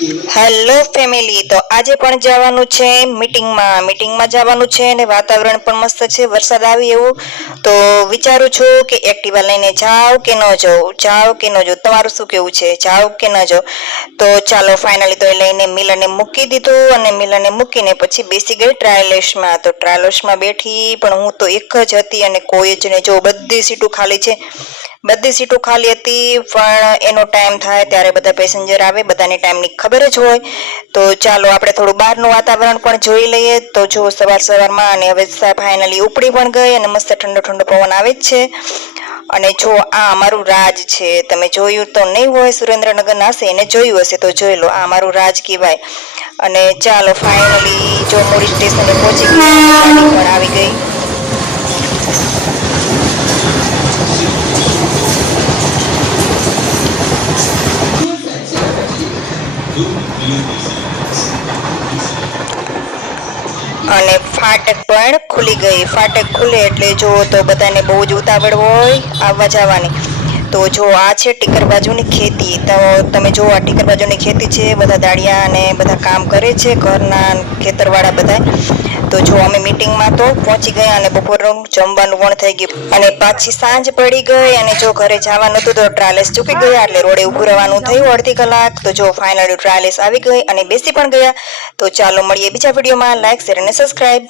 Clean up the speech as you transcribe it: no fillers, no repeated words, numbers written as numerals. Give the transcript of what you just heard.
Hello family, તો આજે પણ જવાનું છે મીટિંગમાં જવાનું છે અને વાતાવરણ પણ મસ્ત છે, વરસાદ આવી એવું. તો વિચારું છું કે એક્ટિવા લઈને જાવ કે ન જાવ તમારું શું કેવું છે, જાવ કે ન જાવ? તો ચાલો ફાઇનલી તો એ લઈને મિલને મૂકી દીધું અને મિલને મૂકીને પછી બેસી ગઈ ટ્રાયલેશમાં. તો ટ્રાયલેશમાં બેઠી પણ હું તો એક જ હતી અને કોઈ જ ને, જો બધી સીટો ખાલી છે, બધી સીટો ખાલી હતી. પણ એનો ટાઈમ થાય ત્યારે બધા પેસેન્જર આવે, બધાની ટાઈમની ખબર જ હોય. તો ચાલો આપણે થોડું બહારનું વાતાવરણ પણ જોઈ લઈએ. તો જો સવારમાં અને હવે ફાઇનલી ઉપડી પણ ગઈ અને મસ્ત ઠંડો ઠંડો પવન આવે જ છે. અને જો આ અમારું રાજ છે, તમે જોયું તો નહીં હોય, સુરેન્દ્રનગર નાશે એને જોયું હશે તો જોઈ લો, આ અમારું રાજ કહેવાય. અને ચાલો ફાઇનલી જો મોડી સ્ટેશને પહોંચી ગયા, ગાડી પણ આવી ગઈ. અને ફાટક પણ ખુલી ગઈ. ફાટક ખુલે એટલે જો તો બધાને બહુ જ ઉતાવળ હોય આવવા જવાની. તો જો આ છે ટીકર બાજુની ખેતી. તો તમે જો આ ટીકર બાજુની ખેતી છે, બધા દાળિયા અને બધા કામ કરે છે, ઘરના ખેતરવાળા બધા. તો જો અમે મીટિંગમાં તો પહોંચી ગયા અને બપોરનું જમવાનું પણ થઈ ગયું અને પાછી સાંજ પડી ગઈ. અને જો ઘરે જવાનું હતું તો ટ્રાવેલ્સ ચૂકી ગયા એટલે રોડે ઉભું રહેવાનું થયું અડધી કલાક. તો જો ફાઇનલી ટ્રાવેલ્સ આવી ગઈ અને બેસી પણ ગયા. તો ચાલો મળીએ બીજા વિડીયોમાં. લાઈક, શેર અને સબસ્ક્રાઈબ.